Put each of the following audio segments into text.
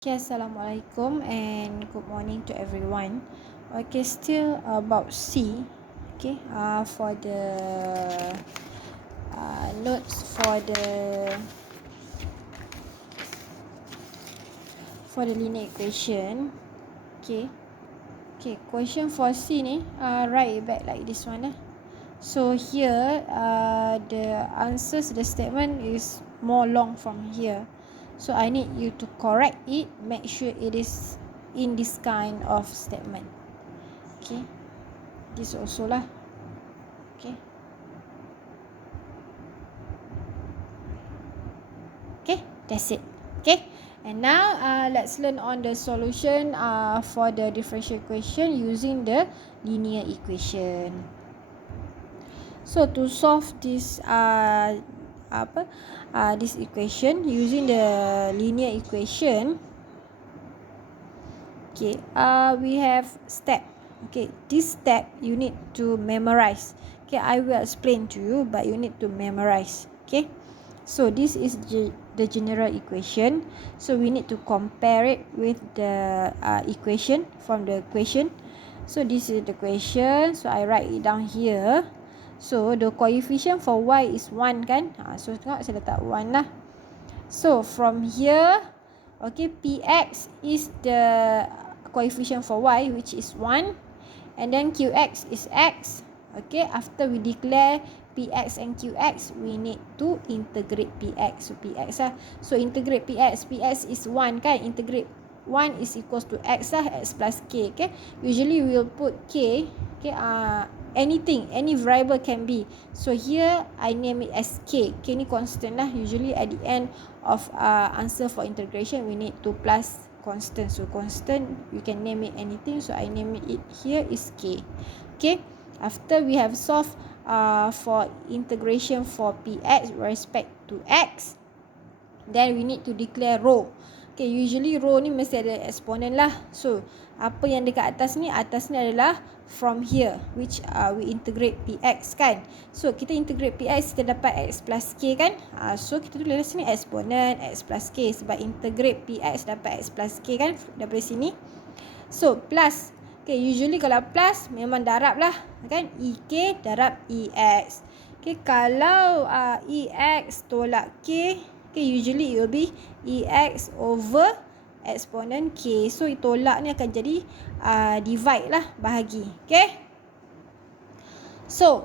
Okay, Assalamualaikum and good morning to everyone. Okay, still about C. Okay, for the notes for the linear equation. Okay, question for C ni, write it back like this one. So here, the answers, the statement is more long from here. So I need you to correct it. Make sure it is in this kind of statement. Okay, this also lah. Okay, that's it. Okay, and now let's learn on the solution for the differential equation using the linear equation. So to solve this this equation using the linear equation, okay, we have step. Okay, this step you need to memorize. Okay, I will explain to you, but you need to memorize. Okay, so this is the general equation. So we need to compare it with the equation from the question. So this is the question. So I write it down here. So the coefficient for y is 1 kan. So tengok saya letak 1 lah. So from here, okay, px is the coefficient for y, which is 1. And then qx is x. Okay, after we declare px and qx, we need to integrate px. So px lah. So integrate px. Px is 1 kan. Integrate 1 is equals to x lah. X plus k. Okay, usually we will put k. Okay, anything, any variable can be. So here I name it as k. K ni constant lah. Usually at the end of answer for integration, we need to plus constant. So constant, you can name it anything. So I name it here is k. Okay, after we have solved for integration for px with respect to x, then we need to declare row. Okay, usually row ni mesti ada exponent lah. So apa yang dekat atas ni adalah from here, which we integrate px kan. So kita integrate px, kita dapat x plus k kan. So kita tulis sini exponent x plus k, sebab integrate px dapat x plus k kan daripada sini. So plus, okay, usually kalau plus memang darab lah kan, ek darab ex. Okay, kalau ex tolak k, okay, usually it will be ex over exponent k. So tolak ni akan jadi divide lah, bahagi. Okay, so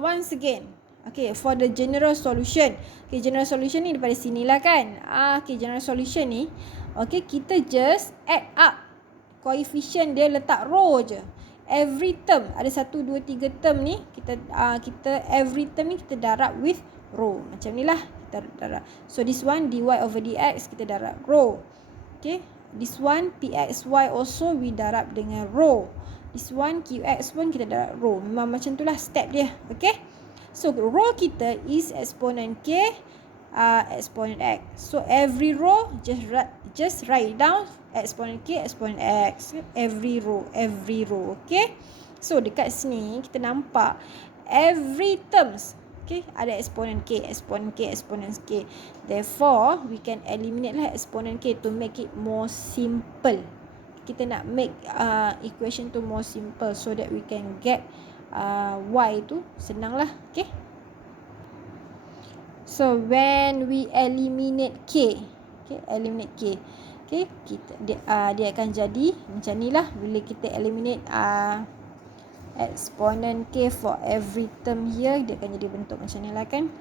once again, okay, for the general solution. Okay, general solution ni daripada sinilah kan. Okay, general solution ni, okay, kita just add up coefficient dia, letak row je. Every term ada 1, 2, 3 term ni, kita every term ni kita darab with row. Macam ni lah kita darab. So this one dy over dx kita darab row. Okay, this one pxy also we darab dengan row. This one qx pun kita darab row. Memang macam tu lah step dia. Okay, so row kita is exponent k, exponent x. So every row just write down exponent k, exponent x. Every row. Okay, so dekat sini kita nampak every terms, okay, ada exponent k, exponent k, exponent k. Therefore we can eliminate lah exponent k to make it more simple. Kita nak make equation tu more simple so that we can get y tu senang lah. Okay, so when we eliminate k, okay, eliminate k, okay, dia akan jadi macam ni lah. Bila kita eliminate exponent k for every term here, dia akan jadi bentuk macam ni lah kan.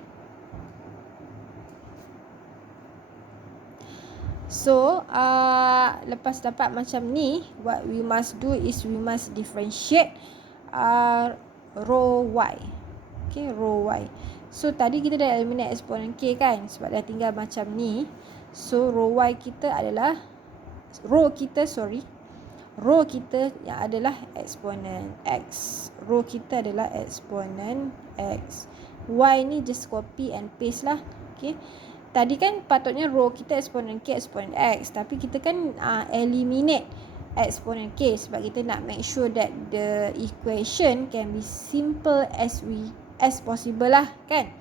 So lepas dapat macam ni, what we must do is we must differentiate row y. Okay, row y. So tadi kita dah eliminate exponent k kan, sebab dah tinggal macam ni. So row y kita adalah row kita yang adalah exponent x. Row kita adalah exponent x. Y ni just copy and paste lah. Okay, tadi kan patutnya row kita exponent k, exponent x, tapi kita kan eliminate exponent k sebab kita nak make sure that the equation can be simple as possible lah kan.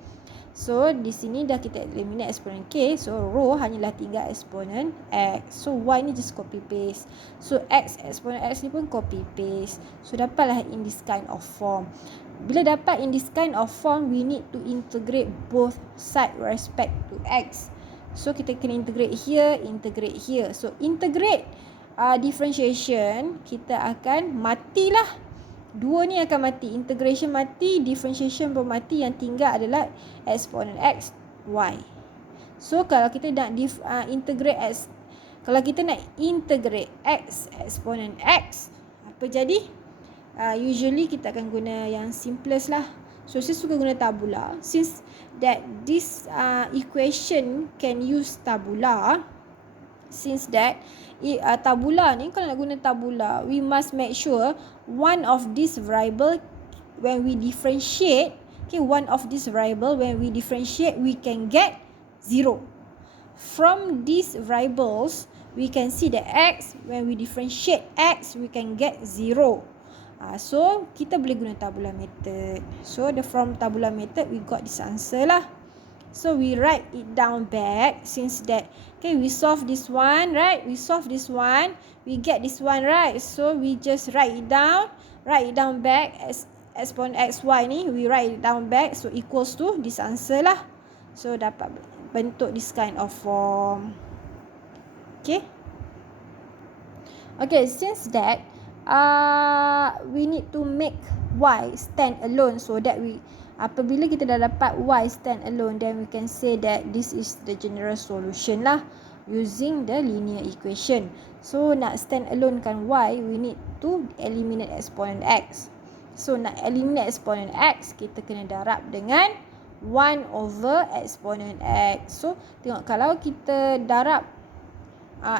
So di sini dah kita eliminate exponent K. So rho hanyalah tinggal exponent X. So Y ni just copy paste. So X, exponent X ni pun copy paste. So dapatlah in this kind of form. Bila dapat in this kind of form, we need to integrate both side respect to X. So kita kena integrate here, integrate here. So integrate differentiation, kita akan matilah. Dua ni akan mati. Integration mati, differentiation pun mati. Yang tinggal adalah exponent X, Y. So kalau kita nak integrate X, kalau kita nak integrate X, exponent X, apa jadi? Usually kita akan guna yang simplest lah. So saya suka guna tabula. Since that this equation can use tabula, since that tabula ni, kalau nak guna tabula, we must make sure one of this variable when we differentiate, one of this variable when we differentiate, we can get 0. From these variables, we can see that X, when we differentiate X, we can get 0. So kita boleh guna tabula method. So from tabula method, we got this answer lah. So we write it down back, since that we solve this one, right? We solve this one, we get this one, right? So we just write it down back as exponent XY ni, we write it down back, so equals to this answer lah. So dapat bentuk this kind of form. Okay, since that we need to make Y stand alone, so that apabila kita dah dapat Y stand alone, then we can say that this is the general solution lah, using the linear equation. So nak stand alone kan Y, we need to eliminate exponent X. So nak eliminate exponent X, kita kena darab dengan 1 over exponent X. So tengok, kalau kita darab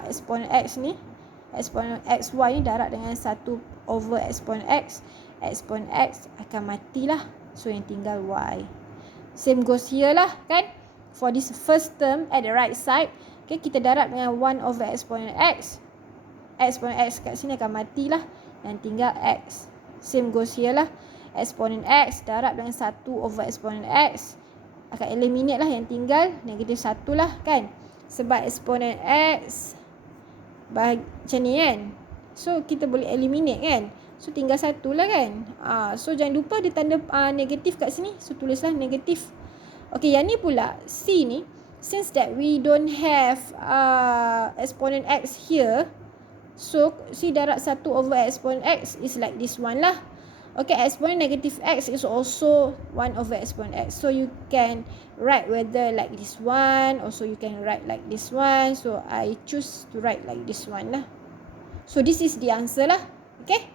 exponent X ni, exponent XY ni darab dengan 1 over exponent X, exponent X akan matilah. So yang tinggal Y. Same goes here lah kan. For this first term at the right side, kita darab dengan 1 over exponent X. Exponent X kat sini akan matilah. Yang tinggal X. Same goes here lah. Exponent X darab dengan 1 over exponent X, akan eliminate lah. Yang tinggal negatif 1 lah kan. Sebab exponent X macam ni kan. So kita boleh eliminate kan. So tinggal 1 lah kan. So jangan lupa dia tanda negatif kat sini. So tulislah negatif. Okay, yang ni pula C ni, since that we don't have exponent X here, so C darab 1 over exponent X is like this one lah. Okay, exponent negative X is also 1 over exponent X. So you can write whether like this one, also you can write like this one. So I choose to write like this one lah. So this is the answer lah. Okay.